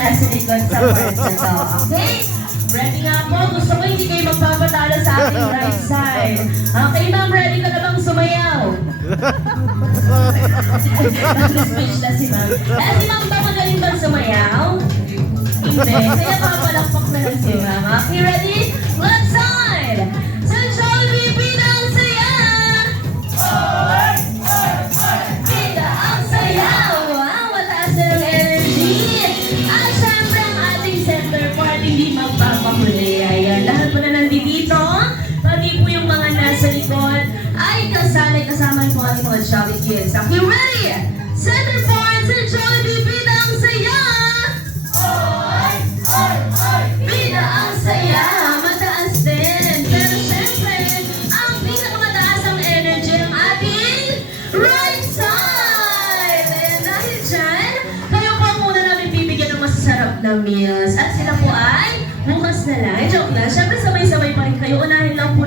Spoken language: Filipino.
nasa likod sa part na to. Okay? Ready nga po? Gusto ko hindi kayo magpapatalo sa ating right side. Okay, ma'am, ready ka na bang sumayaw? Speechless si ma'am. Si ma'am ba magaling bang sumayaw? Hindi. Kaya papalakpak na lang si ma'am. Okay, ready? Left side! Sa Jollibee, bida ang saya! Bida ang saya! Wow, mataas na ng energy! At syempre ang ating center part, hindi magpapahuli. Ayan, lahat po na nandito. Pati po yung mga nasa likod ay kasanay kasama yung ating mga Jolly Kids. Okay, ready? Center part sa Jollibee, bida ang saya! Bida ang saya, mataas din. Pero syempre, ang pinakamataas ang energy ng ating right side. And dahil dyan, kayo po muna namin bibigyan ng masasarap na meals. At sila po ay bukas na lang. Joke lang, syempre sabay-sabay pa rin kayo. Unahin lang po